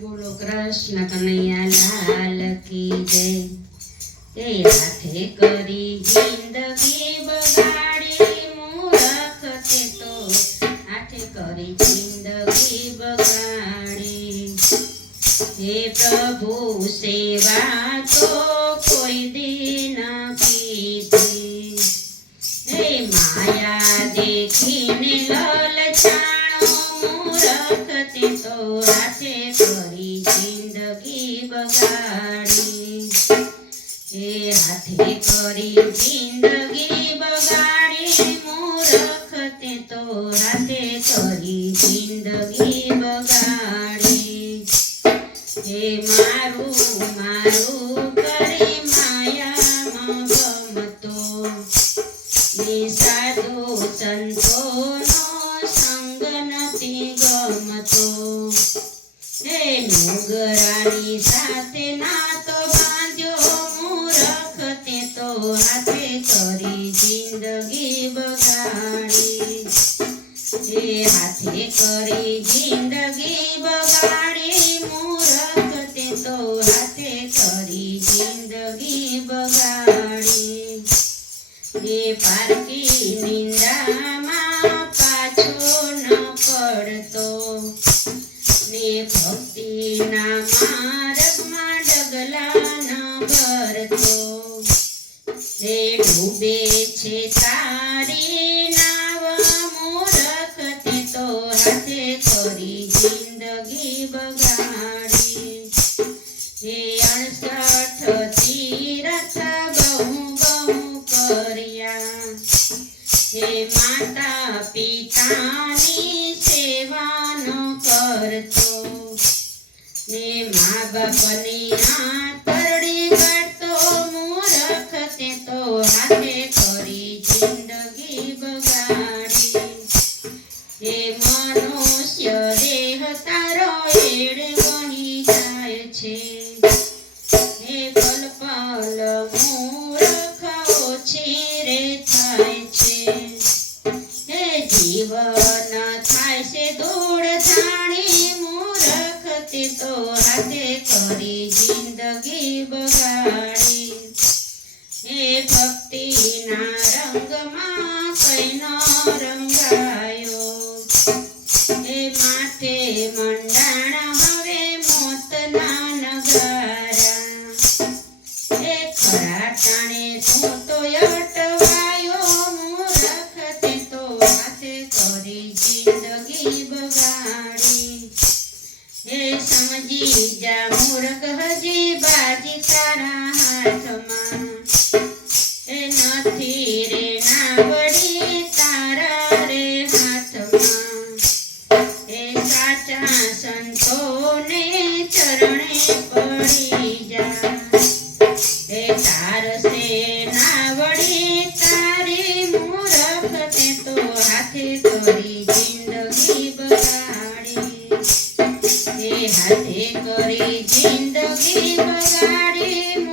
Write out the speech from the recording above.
બોલો કૃષ્ણ કનૈયા લાલ કી જય। એ હાથે કરી જિંદગી બગાડી મૂરખ તે તો હાથે કરી જિંદગી બગાડી। હે પ્રભુ સેવા તો કોઈ દી ન કીધી। હે માયા દેખીને લલચાણો મૂરખ તે તો હાથે કરી જિંદગી બગાડી। હે હાથે કરી જિંદગી બગાડી મૂરખ તે તો હાથે કરી જિંદગી બગાડી। હે મારું મારું કરી માયામાં ગમતો ને સાધુ સંતોનો સંગ નથી ગમતો। હે નુગરાની સાથે નાતો બાંધ્યો મૂરખ તે તો હાથે કરી જિંદગી બગાડી। હે હાથે કરી જિંદગી બગાડી મૂરખ તે તો હાથે કરી જિંદગી બગાડી। હે પારકી નિંદામાં પાછો ન પડતો ને ભક્તિના માર્ગમાં ડગલા ન ભરતો। હે ડૂબે છે તારી નાવ મૂરખ તે તો હાથે કરી જિંદગી બગાડી। હે 68 તીરથ બહુ બહુ કર્યા। હે માતા પિતાની સેવા ન કરતો ને મા બાપની આંતરડી કાઢતો મૂરખ તે તો હાથે કરી જિંદગી બગાડી। હે મનુષ્ય દેહ તારો એળે વહી જાય છે। હે પલ પલ મૂરખ ઓછી રે થાય છે। હે જીવન થાય છે ધૂળ ધાણી મૂરખ તે તો હાથે કરી જિંદગી બગાડી। હે ભક્તિના રંગમાં કઈ ન રંગાયો। હે માથે મંડાણ હવે મોતના નગારા। હે ખરા ટાણે તું તો અટવાયો મૂરખ તે તો હાથે કરી જિંદગી બગાડી। હે સમજી જા મૂરખ હજી બાજી તારા હાથમાં। હે નથી રે નાવડી તારા રે હાથમાં। હે સાચા સંતોને ચરણે પડી જા। હે તારસે નાવડી તારી મૂરખ તે તો હાથે કરી જિંદગી બગાડી। હે હાથે કરી જિંદગી બગાડી